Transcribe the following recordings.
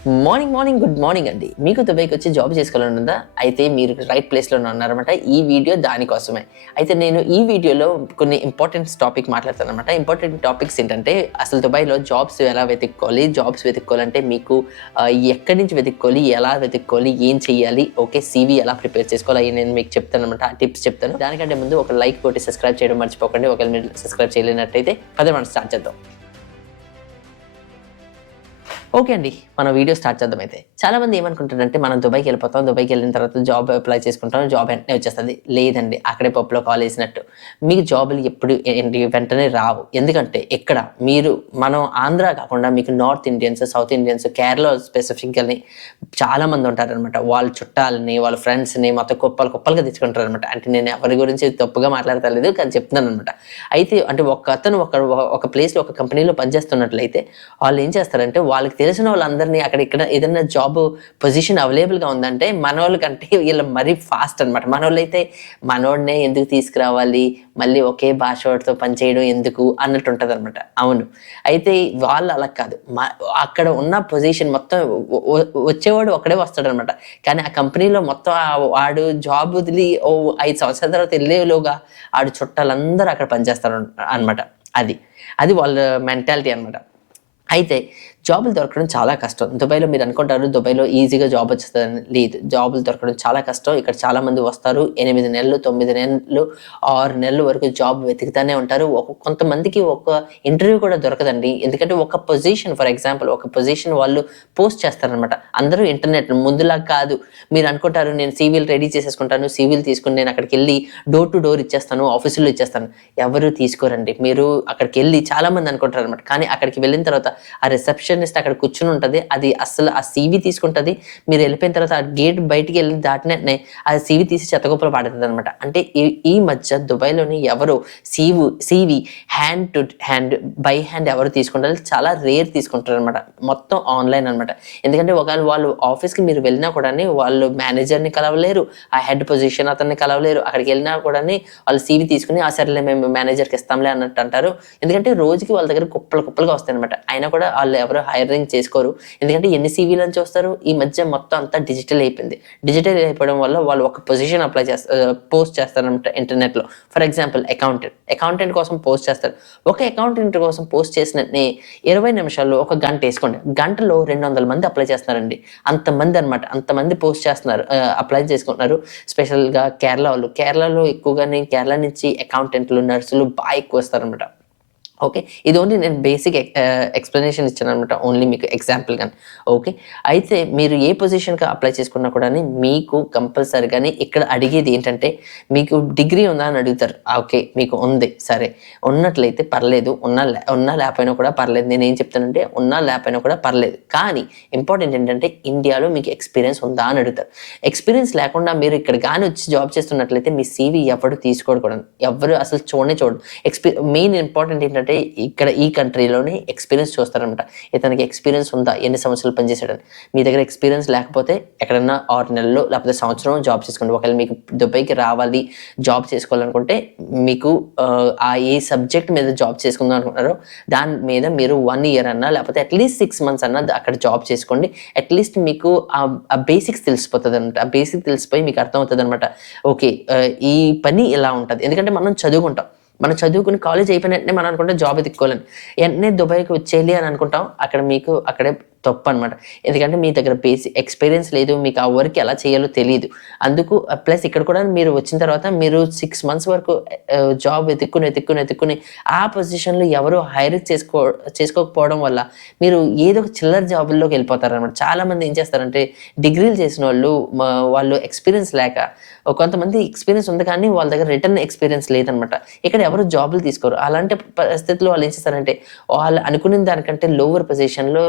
Good morning అండి. మీకు దుబాయ్‌కి వచ్చి జాబ్ చేసుకోవాలనుందా? అయితే మీరు రైట్ ప్లేస్‌లో ఉన్నారన్నమాట. ఈ వీడియో దానికోసమే. అయితే నేను ఈ వీడియోలో కొన్ని ఇంపార్టెంట్ టాపిక్ మాట్లాడతానన్నమాట. ఇంపార్టెంట్ టాపిక్స్ ఏంటంటే అసలు దుబాయ్‌లో జాబ్స్ ఎలా వెతుక్కోవాలి? జాబ్స్ వెతుక్కోవాలంటే మీకు ఎక్కడి నుంచి వెతుక్కోవాలి? ఎలా వెతుక్కోవాలి? ఏం చేయాలి? ఓకే. సీవీ ఎలా ప్రిపేర్ చేసుకోవాలి? అయి నేను మీకు చెప్తానన్నమాట. ఆ టిప్స్ చెప్తాను. దానికంటే ముందు ఒక లైక్ కొట్టి సబ్స్క్రైబ్ చేయడం మర్చిపోకండి. ఒకవేళ మీరు సబ్స్క్రైబ్ చేయలేనట్టయితే పదండి మనం స్టార్ట్ చేద్దాం. ఓకే అండి. మనం వీడియో స్టార్ట్ చేద్దాం అయితే. చాలామంది ఏమనుకుంటారంటే మనం దుబాయ్‌కి వెళ్ళిపోతాం. దుబాయ్‌కి వెళ్ళిన తర్వాత జాబ్ అప్లై చేసుకుంటాం. జాబ్ వెంటనే వచ్చేస్తది. లేదండి. అక్కడే పప్పులో కాలేసినట్టు. మీకు జాబులు ఎప్పుడు ఏంటి వెంటనే రావు. ఎందుకంటే ఇక్కడ మీరు మనం ఆంధ్ర కాకుండా మీకు north Indians, south Indians, Kerala specifically చాలామంది ఉంటారనమాట. వాళ్ళ చుట్టాలని, వాళ్ళ ఫ్రెండ్స్‌ని మొత్తం కుప్పలు కుప్పలుగా తెచ్చుకుంటారనమాట. అంటే నేను ఎవరి గురించి తప్పుగా మాట్లాడతలేదు. కానీ చెప్తున్నాననమాట. అయితే అంటే ఒకతను ఒక ప్లేస్‌లో ఒక కంపెనీలో పనిచేస్తున్నట్లయితే వాళ్ళు ఏం చేస్తారంటే వాళ్ళకి తెలిసిన వాళ్ళందరినీ అక్కడ ఇక్కడ ఏదైనా జాబ్ పొజిషన్ అవైలబుల్‌గా ఉందంటే మనోళ్ళ కంటే వీళ్ళు మరీ ఫాస్ట్ అనమాట. మనోళ్ళైతే మనోడినే ఎందుకు తీసుకురావాలి? మళ్ళీ ఒకే భాషోడితో పనిచేయడం ఎందుకు అన్నట్టు ఉంటదనమాట. అవును. అయితే వాళ్ళు అలా కాదు. అక్కడ ఉన్న పొజిషన్ మొత్తం వచ్చేవాడు ఒక్కడే వస్తాడనమాట. కానీ ఆ కంపెనీలో మొత్తం వాడు జాబ్ వదిలి 5 సంవత్సరాల తర్వాత ఎళ్ళేలోగా ఆడి చుట్టాలందరూ అక్కడ పనిచేస్తారు అనమాట. అది వాళ్ళ మెంటాలిటీ అనమాట. అయితే జాబులు దొరకడం చాలా కష్టం. దుబాయ్‌లో మీరు అనుకుంటారు దుబాయ్‌లో ఈజీగా జాబ్ వచ్చేస్తదని. లేదు. జాబులు దొరకడం చాలా కష్టం. ఇక్కడ చాలామంది వస్తారు. 8 నెలలు, 9 నెలలు, 6 నెలల వరకు జాబ్ వెతుకుతానే ఉంటారు. కొంతమందికి ఒక ఇంటర్వ్యూ కూడా దొరకదండి. ఎందుకంటే ఒక పొజిషన్ ఫర్ ఎగ్జాంపుల్ ఒక పొజిషన్ వాళ్ళు పోస్ట్ చేస్తారనమాట. అందరూ ఇంటర్నెట్ ముందులాగా కాదు. మీరు అనుకుంటారు నేను సీవీలు రెడీ చేసేసుకుంటాను. సీవీలు తీసుకొని నేను అక్కడికెళ్ళి డోర్ టు డోర్ ఇచ్చేస్తాను. ఆఫీసుల్లో ఇచ్చేస్తాను. ఎవరు తీసుకోరండి. మీరు అక్కడికెళ్ళి చాలామంది అనుకుంటారనమాట. కానీ అక్కడికి వెళ్ళిన తర్వాత ఆ రిసెప్షనిస్ట్ అక్కడ కూర్చొని ఉంటది. అది అస్సలు ఆ సీవీ తీసుకుంటది. మీరు వెళ్ళిపోయిన తర్వాత ఆ గేట్ బయటికెళ్ళి దాటిన వెంటనే ఆ సీవీ తీసి చెత్తకుప్పలో పడేస్తదనమాట. అంటే ఈ మధ్య దుబాయ్‌లోని ఎవరు CV hand to hand, by hand ఎవరు తీసుకుంటారో చాలా రేర్ తీసుకుంటారనమాట. మొత్తం ఆన్‌లైన్ అనమాట. ఎందుకంటే ఒకవేళ వాళ్ళు ఆఫీస్‌కి మీరు వెళ్ళినా కూడాని వాళ్ళు మేనేజర్‌ని కలవలేరు. ఆ హెడ్ పొజిషన్ అతన్ని కలవలేరు. అక్కడికెళ్ళినా కూడాని వాళ్ళు సీవీ తీసుకొని సరేలే మేము మేనేజర్‌కి ఇస్తాంలే అన్నట్టు అంటారు. ఎందుకంటే రోజుకి వాళ్ళ దగ్గర కుప్పలు కుప్పలుగా వస్తాయనమాట. అయినా కూడా ఆళ్ళు ఎవరు హైరింగ్ చేసుకోరు. ఎందుకంటే ఎన్ని సీవీలని చూస్తారు? ఈ మధ్య మొత్తం అంతా డిజిటల్ అయిపోయింది. డిజిటల్ అయిపోవడం వల్ల వాళ్ళు ఒక పొజిషన్ పోస్ట్ చేస్తారనమాట ఇంటర్నెట్‌లో. ఫర్ ఎగ్జాంపుల్ అకౌంటెంట్ కోసం పోస్ట్ చేస్తారు. ఒక అకౌంటెంట్ కోసం పోస్ట్ చేసిన వెంటనే 20 నిమిషాల్లో ఒక గంటేసుకోండి. గంటలో 200 మంది అప్లై చేస్తున్నారండి. అంతమందనమాట. అంతమంది పోస్ట్ చేస్తున్నారు. అప్లై చేసుకుంటున్నారు. స్పెషల్‌గా కేరళ వాళ్ళు. కేరళలో ఎక్కువగానే కేరళ నుంచి అకౌంటెంట్లు, నర్సులు ఎక్కువొస్తారనమాట. ఓకే. ఇది ఓన్లీ నేను బేసిక్ ఎక్స్‌ప్లనేషన్ ఇచ్చాననమాట. ఓన్లీ మీకు ఎగ్జాంపుల్‌గాని. ఓకే. అయితే మీరు ఏ పొజిషన్‌కి అప్లై చేసుకున్నా కూడాని మీకు కంపల్సరీగాని ఇక్కడ అడిగేది ఏంటంటే, మీకు డిగ్రీ ఉందా అని అడుగుతారు. ఓకే. మీకు ఉంది. సరే. ఉన్నట్లయితే పర్లేదు. ఉన్నా లేకపోయినా కూడా పర్లేదు. నేనేం చెప్తానంటే ఉన్నా లేకపోయినా కూడా పర్లేదు. కానీ ఇంపార్టెంట్ ఏంటంటే ఇండియాలో మీకు ఎక్స్‌పీరియన్స్ ఉందా అని అడుగుతారు. ఎక్స్‌పీరియన్స్ లేకుండా మీరు ఇక్కడ గాని వచ్చి జాబ్ చేస్తున్నట్లయితే మీ సీవీ ఎవడు తీసుకోడు కూడాను. ఎవ్వరు అసలు చూడనే చూడరు. మెయిన్ ఇంపార్టెంట్ ఏంటంటే ఇక్కడ ఈ కంట్రీలోనే ఎక్స్‌పీరియన్స్ చూస్తారనమాట. ఇతనికి ఎక్స్‌పీరియన్స్ ఉందా? ఎన్ని సంవత్సరాలు పనిచేసాడని. మీ దగ్గర ఎక్స్‌పీరియన్స్ లేకపోతే ఎక్కడన్నా 6 నెలల్లో లేకపోతే సంవత్సరం జాబ్ చేసుకోండి. ఒకవేళ మీకు దుబాయ్‌కి రావాలి, జాబ్ చేసుకోవాలనుకుంటే మీకు ఏ సబ్జెక్ట్ మీద జాబ్ చేసుకుందాం అనుకుంటున్నారో దాని మీద మీరు 1 ఇయర్ అన్నా లేకపోతే అట్‌లీస్ట్ 6 మంత్స్ అన్నా అక్కడ జాబ్ చేసుకోండి. అట్‌లీస్ట్ మీకు ఆ బేసిక్స్ తెలిసిపోతదనమాట. ఆ బేసిక్ తెలిసిపోయి మీకు అర్థమవుతదనమాట. ఓకే. ఈ పని ఇలా ఉంటది. ఎందుకంటే మనం చదువుకుంటాం. మనం చదువుకుని కాలేజ్ అయిపోయిన వెంటనే మనం అనుకుంటాం జాబ్ ఎతుక్కోవాలని. వెంటనే దుబాయ్‌కి వచ్చేయాలి అని అనుకుంటాం. అక్కడ మీకు అక్కడే తప్పనమాట. ఎందుకంటే మీ దగ్గర ఎక్స్‌పీరియన్స్ లేదు. మీకు ఆ వర్క్ ఎలా చేయాలో తెలీదు. అందుకు ప్లస్ ఇక్కడ కూడా మీరు వచ్చిన తర్వాత మీరు 6 మంత్స్ వరకు జాబ్ వెతుక్కొని ఆ పొజిషన్‌లో ఎవరు చేసుకోకపోవడం వల్ల మీరు ఏదో ఒక చిల్లర జాబుల్లోకి వెళ్ళిపోతారనమాట. చాలామంది ఏం చేస్తారంటే డిగ్రీలు చేసినోళ్ళు వాళ్ళు ఎక్స్‌పీరియన్స్ లేక కొంతమంది ఎక్స్‌పీరియన్స్ ఉంది కానీ వాళ్ళ దగ్గర రిటర్న్ ఎక్స్‌పీరియన్స్ లేదనమాట. ఇక్కడ ఎవరు జాబులు తీసుకోరు. అలాంటి పరిస్థితిలో వాళ్ళు ఏం చేస్తారంటే వాళ్ళు అనుకున్న దానికంటే లోవర్ పొజిషన్‌లో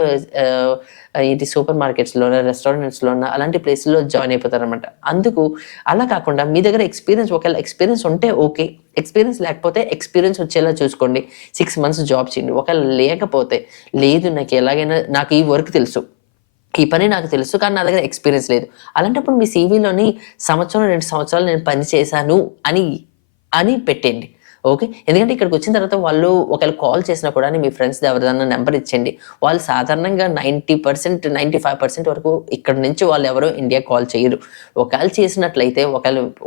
సూపర్ మార్కెట్స్‌లోన, రెస్టారెంట్స్‌లోన అలాంటి ప్లేస్‌లో జాయిన్ అయిపోతారనమాట. అందుకు అలా కాకుండా మీ దగ్గర ఒకవేళ ఎక్స్‌పీరియన్స్ ఉంటే ఓకే. ఎక్స్‌పీరియన్స్ లేకపోతే ఎక్స్‌పీరియన్స్ వచ్చేలా చూసుకోండి. 6 మంత్స్ జాబ్ చేయండి. ఒకవేళ లేకపోతే లేదు నాకు ఈ వర్క్ తెలుసు. ఈ పని నాకు తెలుసు. కానీ నా దగ్గర ఎక్స్‌పీరియన్స్ లేదు. అలాంటప్పుడు మీ సీవీలోని సంవత్సరం, 2 సంవత్సరాలు నేను పని చేశాను అని పెట్టేయండి. ఓకే. ఎందుకంటే ఇక్కడికి వచ్చిన తర్వాత వాళ్ళు ఒకవేళ కాల్ చేసినా కూడా మీ ఫ్రెండ్స్ ఎవరిదన్నా నెంబర్ ఇచ్చేయండి. వాళ్ళు సాధారణంగా 90%, 95% వరకు ఇక్కడ నుంచి వాళ్ళు ఎవరు ఇండియాకి కాల్ చేయరు. ఒకవేళ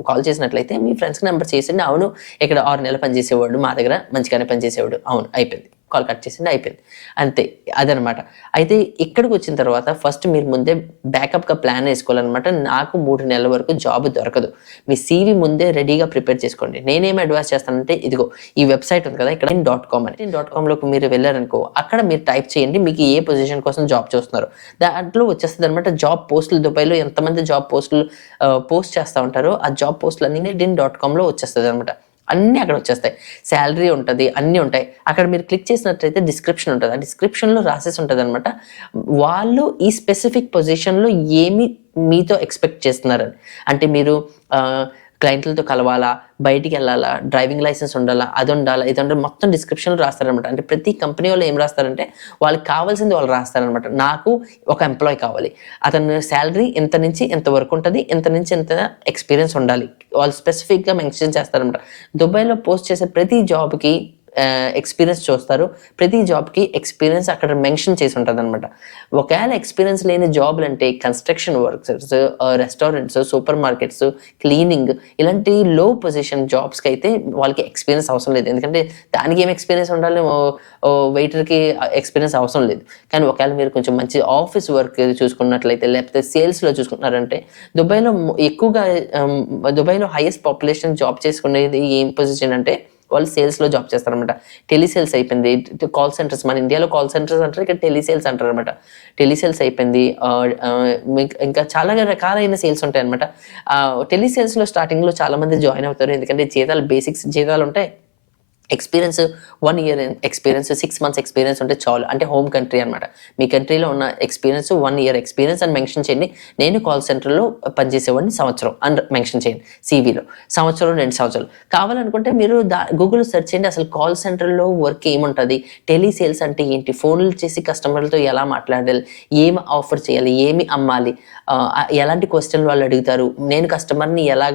కాల్ చేసినట్లయితే మీ ఫ్రెండ్స్‌కి నెంబర్ చేసేయండి. అవును, ఇక్కడ 6 నెలలు పనిచేసేవాడు మా దగ్గర మంచిగానే పనిచేసేవాడు. అవును, అయిపోయింది. కాల్ కట్ చేసింది, అయిపోయింది. అంతే, అదనమాట. అయితే ఇక్కడికొచ్చిన తర్వాత ఫస్ట్ మీరు ముందే బ్యాకప్‌గా ప్లాన్ ఏసుకోవాలనమాట. నాకు 3 నెలల వరకు జాబ్ దొరకదు. మీ సీవీ ముందే రెడీగా ప్రిపేర్ చేసుకోండి. నేనేమి అడ్వైస్ చేస్తానంటే ఇదిగో ఈ వెబ్‌సైట్ ఉంది కదా! ఇక్కడ డాట్ కామ్ అని. డాట్ కామ్‌లోకి మీరు వెళ్లారనుకో అక్కడ మీరు టైప్ చేయండి. మీకు ఏ పొజిషన్ కోసం జాబ్ చూస్తున్నారో. దాంట్లో వచ్చేస్తదనమాట జాబ్ పోస్టులు. దుబాయ్‌లో ఎంతమంది జాబ్ పోస్టులు పోస్ట్ చేస్తా ఉంటారో ఆ జాబ్ పోస్టులన్నీ డాట్ కామ్‌లో వచ్చేస్తదనమాట. అన్నీ అక్కడ వచ్చేస్తాయి. సాలరీ ఉంటది, అన్నీ ఉంటాయి. అక్కడ మీరు క్లిక్ చేసినట్లయితే డిస్క్రిప్షన్ ఉంటది. ఆ డిస్క్రిప్షన్‌లో రాసేసి ఉంటదనమాట. వాళ్ళు ఈ స్పెసిఫిక్ పొజిషన్‌లో ఏమి మీతో ఎక్స్‌పెక్ట్ చేస్తున్నారని. అంటే మీరు క్లయింట్‌లతో కలవాలా? బయటికెళ్ళాలా? డ్రైవింగ్ లైసెన్స్ ఉండాలా? అదుండాలా? ఇదుండాలా? మొత్తం డిస్క్రిప్షన్‌లో రాస్తారనమాట. అంటే ప్రతి కంపెనీ వాళ్ళు ఏం రాస్తారంటే వాళ్ళకి కావాల్సింది వాళ్ళు రాస్తారనమాట. నాకు ఒక ఎంప్లాయీ కావాలి. అతని సాలరీ ఇంత నుంచి ఇంత వరకు ఉంటది. ఇంత నుంచి ఇంత ఎక్స్‌పీరియన్స్ ఉండాలి. వాళ్ళు స్పెసిఫిక్‌గా మెన్షన్ చేస్తారనమాట. దుబాయ్‌లో పోస్ట్ చేసే ప్రతి జాబ్‌కి ఎక్స్‌పీరియన్స్ చూస్తారు. ప్రతి జాబ్‌కి ఎక్స్‌పీరియన్స్ అక్కడ మెన్షన్ చేసి ఉంటదనమాట. ఒకవేళ ఎక్స్‌పీరియన్స్ లేని జాబ్‌లంటే construction workers, restaurants, supermarkets, cleaning ఇలాంటి లో పొజిషన్ జాబ్స్‌కైతే వాళ్ళకి ఎక్స్‌పీరియన్స్ అవసరం లేదు. ఎందుకంటే దానికి ఏం ఎక్స్‌పీరియన్స్ ఉండాలి? వెయిటర్‌కి ఎక్స్‌పీరియన్స్ అవసరం లేదు. కానీ ఒకవేళ మీరు కొంచెం మంచి ఆఫీస్ వర్క్ చూసుకున్నట్లయితే లేకపోతే సేల్స్‌లో చూసుకుంటున్నారంటే దుబాయ్‌లో ఆహ్, దుబాయ్‌లో హైయెస్ట్ పాపులేషన్ జాబ్ చేసుకునేది ఏం పొజిషన్ అంటే వాళ్ళు సేల్స్‌లో జాబ్ చేస్తారనమాట. టెలిసేల్స్ అయిపోయింది. కాల్ సెంటర్స్, మన ఇండియాలో కాల్ సెంటర్స్ అంటారు. ఇక్కడ టెలిసేల్స్ అంటారనమాట. టెలిసేల్స్ అయిపోయింది. మీకు ఇంకా చాలా రకాలైన సేల్స్ ఉంటాయనమాట. టెలిసేల్స్‌లో స్టార్టింగ్‌లో చాలా మంది జాయిన్ అవుతారు. ఎందుకంటే జీతాలు బేసిక్స్ జీతాలుంటాయి. Experience 1 year experience, 6 months experience ఉంటే చాలు. అంటే హోమ్ కంట్రీ అనమాట. మీ కంట్రీలో ఉన్న ఎక్స్‌పీరియన్స్ 1 ఇయర్ ఎక్స్‌పీరియన్స్ అని మెన్షన్ చేయండి. నేను కాల్ సెంటర్‌లో పనిచేసేవాడిని సంవత్సరం అని మెన్షన్ చేయండి సీవీలో. సంవత్సరం, 2 సంవత్సరాలు. కావాలనుకుంటే మీరు గూగుల్‌లో సెర్చ్ చేయండి. అసలు కాల్ సెంటర్‌లో వర్క్ ఏముంటది? టెలిసేల్స్ అంటే ఏంటి? ఫోన్‌లు చేసి కస్టమర్‌లతో ఎలా మాట్లాడాలి? ఏమి ఆఫర్ చేయాలి? ఏమి అమ్మాలి? ఎలాంటి క్వెషన్‌లు వాళ్ళు అడుగుతారు? నేను కస్టమర్‌ని ఎలా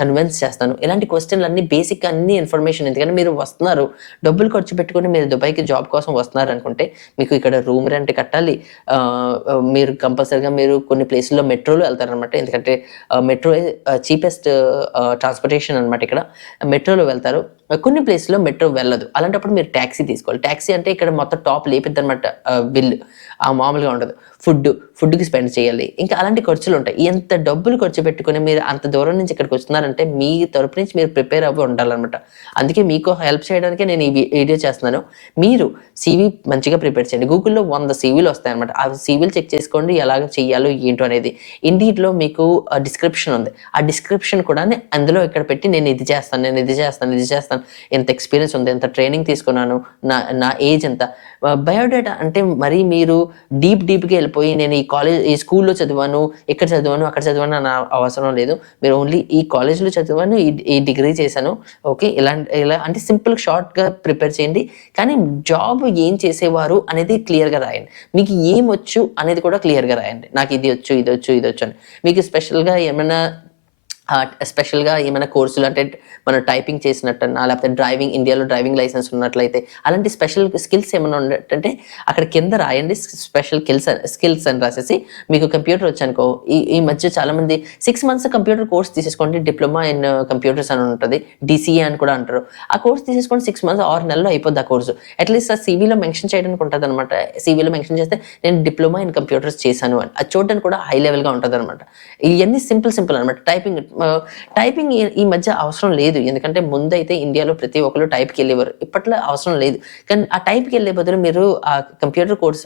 కన్విన్స్ చేస్తాను? ఇలాంటి క్వెషన్‌లన్నీ బేసిక్‌గా అన్ని ఇన్ఫర్మేషన్. ఎందుకంటే మీరు వస్తున్నారు, డబ్బులు ఖర్చు పెట్టుకొని మీరు దుబాయ్‌కి జాబ్ కోసం వస్తున్నారనుకుంటే, మీకు ఇక్కడ రూమ్ రెంట్ కట్టాలి. మీరు కంపల్సరీగా మీరు కొన్ని ప్లేసుల్లో మెట్రోలో ఎళ్తారనమాట. ఎందుకంటే మెట్రోయే చీపెస్ట్ ట్రాన్స్‌పోర్టేషన్ అనమాట ఇక్కడ. మెట్రోలో వెళ్తారు. కొన్ని ప్లేస్‌లో మెట్రో వెళ్ళదు. అలాంటప్పుడు మీరు టాక్సీ తీసుకోవాలి. టాక్సీ అంటే ఇక్కడ మొత్తం టాప్ లేపిద్దనమాట బిల్. మామూలుగా ఉండదు. ఫుడ్‌కి స్పెండ్ చేయాలి. ఇంకా అలాంటి ఖర్చులుంటాయి. ఎంత డబ్బులు ఖర్చు పెట్టుకొని మీరు అంత దూరం నుంచి ఇక్కడికొస్తున్నారంటే మీ తరపు నుంచి మీరు ప్రిపేర్ అవ్వి ఉండాలనమాట. అందుకే మీకు హెల్ప్ చేయడానికే నేను ఈ వీడియో చేస్తున్నాను. మీరు సీవీ మంచిగా ప్రిపేర్ చేయండి. గూగుల్‌లో 100 సీవీలు వస్తాయన్నమాట. ఆ సీవీలు చెక్ చేసుకోండి ఎలాగ చేయాలో ఏంటో అనేది. ఇండీడ్‌లో మీకు డిస్క్రిప్షన్ ఉంది. ఆ డిస్క్రిప్షన్ కూడా అందులో ఇక్కడ పెట్టి నేను ఇది చేస్తాను, నేను ఇది చేస్తాను, ఇది చేస్తాను. ఎంత ఎక్స్‌పీరియన్స్ ఉంది, ఎంత ట్రైనింగ్ తీసుకున్నాను, నా నా ఏజ్ ఎంత. బయోడేటా అంటే మరీ మీరు డీప్‌గా ఎళ్ళిపోయి నేను ఈ స్కూల్‌లో చదివాను, ఇక్కడ చదివాను, అక్కడ చదివాను అని అవసరం లేదు. మీరు ఓన్లీ ఈ కాలేజ్‌లో చదివాను, ఈ డిగ్రీ చేశాను. ఓకే. ఇలా అంటే సింపుల్ షార్ట్‌గా ప్రిపేర్ చేయండి. కానీ జాబ్ ఏం చేసేవారు అనేది క్లియర్‌గా రాయండి. మీకు ఏమొచ్చు అనేది కూడా క్లియర్‌గా రాయండి. నాకు ఇది వచ్చు, ఇదొచ్చు, ఇదొచ్చు అని. మీకు స్పెషల్‌గా ఏమైనా కోర్సులు అంటే మనం టైపింగ్ చేసినట్టన్నా, లేకపోతే ఇండియాలో డ్రైవింగ్ లైసెన్స్ ఉన్నట్లయితే, అలాంటి స్పెషల్ స్కిల్స్ ఏమన్నా ఉన్నట్టంటే అక్కడ కింద రాయండి. స్పెషల్ స్కిల్స్ అని రాసేసి మీకు కంప్యూటర్ వచ్చనుకో ఈ ఈ మధ్య చాలామంది 6 మంత్స్ కంప్యూటర్ కోర్స్ తీసేసుకోండి. డిప్లొమా ఇన్ కంప్యూటర్స్ అని ఉంటది. డీసీఏ అని కూడా అంటారు. ఆ కోర్స్ తీసేసుకొని 6 మంత్స్, 6 నెలల్లో అయిపోద్ది ఆ కోర్సు. అట్‌లీస్ట్ ఆ సీవీలో మెన్షన్ చేయడానికి ఉంటదనమాట. సీవీలో మెన్షన్ చేస్తే నేను డిప్లొమా ఇన్ కంప్యూటర్స్ చేశాను అని. అది చూడడానికి కూడా హై లెవెల్‌గా ఉంటదనమాట. ఇయన్నీ సింపుల్ అనమాట. టైపింగ్ ఈ మధ్య అవసరం లేదు. ఎందుకంటే ముందైతే ఇండియాలో ప్రతి ఒక్కళ్ళు టైప్‌కెళ్ళేవారు. ఇప్పట్లో అవసరం లేదు. కానీ ఆ టైప్‌కెళ్ళే బదులు మీరు ఆ కంప్యూటర్ కోర్స్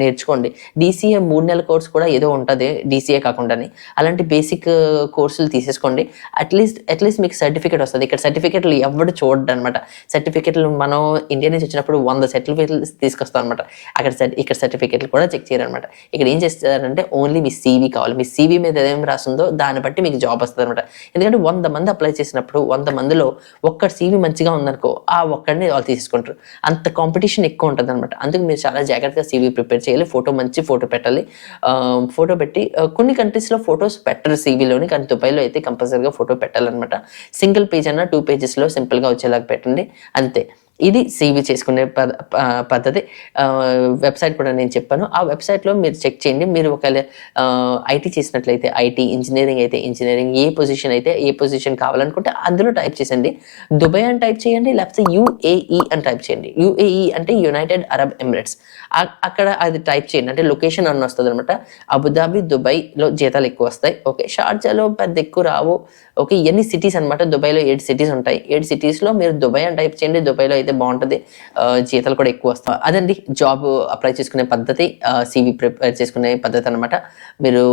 నేర్చుకోండి. డీసీఏ 3 నెలల కోర్స్ కూడా ఏదో ఉంటది. డీసీఏ కాకుండానే. అలాంటి బేసిక్ కోర్సులు తీసేసుకోండి. అట్‌లీస్ట్ మీకు సర్టిఫికేట్ వస్తది. ఇక్కడ సర్టిఫికేట్‌లు ఎవ్వడు చూడడనమాట. సర్టిఫికేట్‌లు మనం ఇండియా నుంచి వచ్చినప్పుడు 100 సర్టిఫికేట్‌లు తీసుకొస్తాం అనమాట. ఇక్కడ సర్టిఫికేట్‌లు కూడా చెక్ చేయరనమాట. ఇక్కడ ఏం చేస్తారంటే ఓన్లీ మీ సీవీ కావాలి. మీ సీవీ మీద ఏం రాసుందో దాన్ని బట్టి మీకు జాబ్ వస్తదనమాట. అనమాట. ఎందుకంటే 100 మంది అప్లై చేసినప్పుడు 100 మందిలో ఒక్కడి సీవీ మంచిగా ఉందనుకో, ఆ ఒక్కడిని వాళ్ళు తీసుకుంటారు. అంత కాంపిటీషన్ ఎక్కువ ఉంటదనమాట. అందుకు మీరు చాలా జాగ్రత్తగా సీవీ ప్రిపేర్ చేయాలి. మంచి ఫోటో పెట్టాలి. ఫోటో పెట్టి కొన్ని కంట్రీస్‌లో ఫోటోస్ పెట్టరు సీవీలోని. కానీ దుబాయ్‌లో అయితే కంపల్సరీగా ఫోటో పెట్టాలనమాట. సింగిల్ పేజ్ అన్నా 2 పేజెస్‌లో సింపుల్‌గా వచ్చేలాగా పెట్టండి. అంతే. ఇది సీవీ చేసుకునే పద్ధతి. వెబ్‌సైట్ కూడా నేను చెప్పాను. ఆ వెబ్‌సైట్‌లో మీరు చెక్ చేయండి. మీరు ఒకవేళ ఐటీ చేసినట్లయితే ఐటీ, ఇంజినీరింగ్ అయితే ఇంజినీరింగ్, ఏ పొజిషన్ అయితే ఏ పొజిషన్ కావాలనుకుంటే అందులో టైప్ చేసండి. దుబాయ్ అని టైప్ చేయండి, లేకపోతే యూఏఈ అని టైప్ చేయండి. యూఏఈ అంటే యునైటెడ్ అరబ్ ఎమిరేట్స్. అక్కడ అది టైప్ చేయండి. అంటే లొకేషన్ అని వస్తదనమాట. అబుదాబి, దుబాయ్‌లో జీతాలు ఎక్కువొస్తాయి. ఓకే. షార్జాలో పెద్ద ఎక్కువ రావు. ఓకే. ఇయన్నీ సిటీస్ అనమాట. దుబాయ్‌లో 7 సిటీస్ ఉంటాయి. 7 సిటీస్‌లో మీరు దుబాయ్ అని టైప్ చేయండి. దుబాయ్‌లో అయితే బావుంటది. జీతాలు కూడా ఎక్కువొస్తాయి. అదండి జాబ్ అప్లై చేసుకునే పద్ధతి. సీవీ ప్రిపేర్ చేసుకునే పద్ధతనమాట. మీరు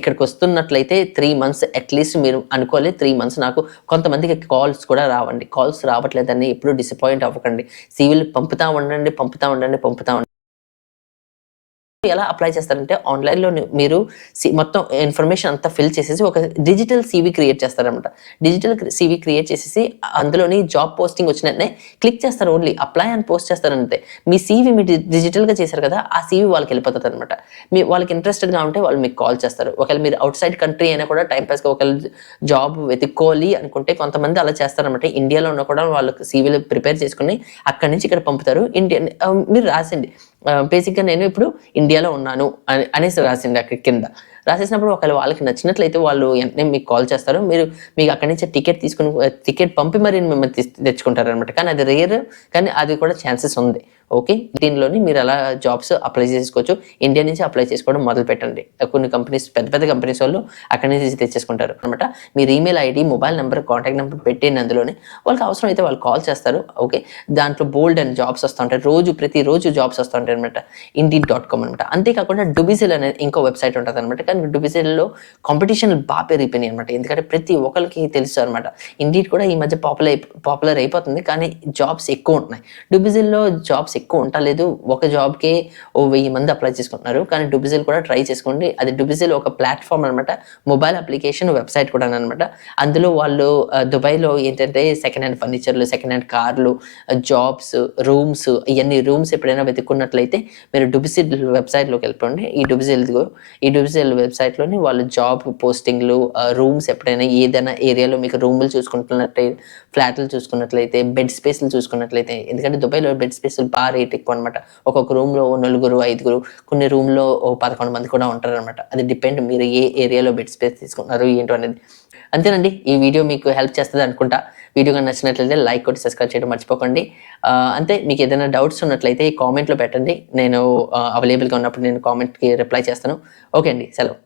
ఇక్కడికొస్తున్నట్లయితే 3 మంత్స్ అట్‌లీస్ట్ మీరు అనుకోవాలి. 3 మంత్స్ నాకు కొంతమందికి కాల్స్ కూడా రావండి. కాల్స్ రావట్లేదని ఎప్పుడు డిసప్పాయింట్ అవ్వకండి. సీవీలు పంపుతా ఉండండి, పంపుతా ఉండండి, పంపుతా ఉండండి. ఎలా అప్లై చేస్తారంటే ఆన్‌లైన్‌లో మీరు మొత్తం ఇన్ఫర్మేషన్ అంతా ఫిల్ చేసేసి ఒక డిజిటల్ సీవీ క్రియేట్ చేస్తారనమాట. డిజిటల్ సీవీ క్రియేట్ చేసేసి అందులోని జాబ్ పోస్టింగ్ వచ్చిన వెంటనే క్లిక్ చేస్తారు ఓన్లీ. అప్లై అని పోస్ట్ చేస్తారంతే. మీ సీవీ మీరు డిజిటల్‌గా చేశారు కదా! ఆ సీవీ వాళ్ళకెళ్ళిపోతదనమాట. వాళ్ళకి ఇంట్రెస్టెడ్‌గా ఉంటే వాళ్ళు మీకు కాల్ చేస్తారు. ఒకవేళ మీరు ఔట్ సైడ్ కంట్రీ అయినా కూడా టైమ్ పాస్‌గా ఒకవేళ జాబ్ వెతుక్కోవాలి అనుకుంటే కొంతమంది అలా చేస్తారనమాట. ఇండియాలో ఉన్నా కూడా వాళ్ళకి సీవీలు ప్రిపేర్ చేసుకొని అక్కడి నుంచి ఇక్కడ పంపుతారు. మీరు రాసండి. బేసిక్‌గా నేను ఇప్పుడు ఇండియాలో ఉన్నాను అనేసి రాసింది అక్కడ కింద. రాసేసినప్పుడు ఒకవేళ వాళ్ళకి నచ్చినట్లయితే వాళ్ళు వెంటనే మీకు కాల్ చేస్తారు. మీకు అక్కడి నుంచి టికెట్ పంపి మరి మిమ్మల్ని తెచ్చుకుంటారనమాట. కానీ అది రేర్. కానీ అది కూడా ఛాన్సెస్ ఉంది. ఓకే. దీనిలోని మీరు అలా జాబ్స్ అప్లై చేసుకోవచ్చు. ఇండియా నుంచి అప్లై చేసుకోవడం మొదలుపెట్టండి. కొన్ని కంపెనీస్ పెద్ద పెద్ద కంపెనీస్ వాళ్ళు అక్కడి నుంచి తెచ్చేసుకుంటారు అనమాట. మీరు email ID, mobile number, contact number పెట్టండి అందులోనే. వాళ్ళకి అవసరం అయితే వాళ్ళు కాల్ చేస్తారు. ఓకే. దాంట్లో బోల్డ్ అని జాబ్స్ వస్తా ఉంటాయి. ప్రతిరోజు జాబ్స్ వస్తా ఉంటాయనమాట. ఇండీడ్.com అనమాట. అంతేకాకుండా డుబిజిల్ అనేది ఇంకో వెబ్‌సైట్ ఉంటదనమాట. కానీ డుబిజిల్‌లో కాంపిటీషన్ పెరిగిపోయినాయి అనమాట. ఎందుకంటే ప్రతి ఒక్కళ్ళకి తెలుసు అనమాట. ఇండీడ్ కూడా ఈ మధ్య పాపులర్ అయిపోతుంది. కానీ జాబ్స్ ఎక్కువ ఉంటున్నాయి. డుబిజిల్‌లో జాబ్స్ ఎక్కువ ఉండలేదు. ఒక జాబ్‌కే 1000 మంది అప్లై చేసుకుంటున్నారు. కానీ డుబిజిల్ కూడా ట్రై చేసుకోండి. అది డుబిజిల్ ఒక ప్లాట్‌ఫార్మ్ అనమాట. మొబైల్ అప్లికేషన్, వెబ్‌సైట్ కూడాననమాట. అందులో వాళ్ళు దుబాయ్‌లో ఏంటంటే సెకండ్ హ్యాండ్ ఫర్నిచర్‌లు, సెకండ్ హ్యాండ్ కార్‌లు, జాబ్స్, రూమ్స్ ఇయన్నీ రూమ్స్ ఎప్పుడైనా వెతుక్కున్నట్లయితే మీరు డుబిజిల్ వెబ్‌సైట్‌లోకి వెళ్ళిపోండి. ఈ డుబిజిల్ వెబ్‌సైట్‌లోని వాళ్ళు జాబ్ పోస్టింగ్‌లు, రూమ్స్ ఎప్పుడైనా ఏదైనా ఏరియాలో మీకు రూములు చూసుకుంటున్నట్టయితే, ఫ్లాట్‌లు చూసుకున్నట్లయితే, బెడ్ స్పేస్‌లు చూసుకున్నట్లయితే ఎందుకంటే దుబాయ్‌లో బెడ్ స్పేస్‌లు రేట్ ఎక్కువనమాట. ఒక్కొక్క రూమ్‌లో నలుగురు, ఐదుగురు, కొన్ని రూమ్‌లో 11 మంది కూడా ఉంటారనమాట. అది డిపెండ్ మీరు ఏ ఏరియాలో బెడ్ స్పేస్ తీసుకుంటున్నారు ఏంటో అనేది. అంతేనండి. ఈ వీడియో మీకు హెల్ప్ చేస్తది అనుకుంటా. వీడియో గాని నచ్చినట్లయితే లైక్ కొట్టి సబ్స్క్రైబ్ చేయడం మర్చిపోకండి. అంతే మీకేదైనా డౌట్స్ ఉన్నట్లయితే కామెంట్‌లో పెట్టండి. నేను అవైలబుల్‌గా ఉన్నప్పుడు నేను కామెంట్‌కి రిప్లై చేస్తాను. ఓకే అండి. సెలవు.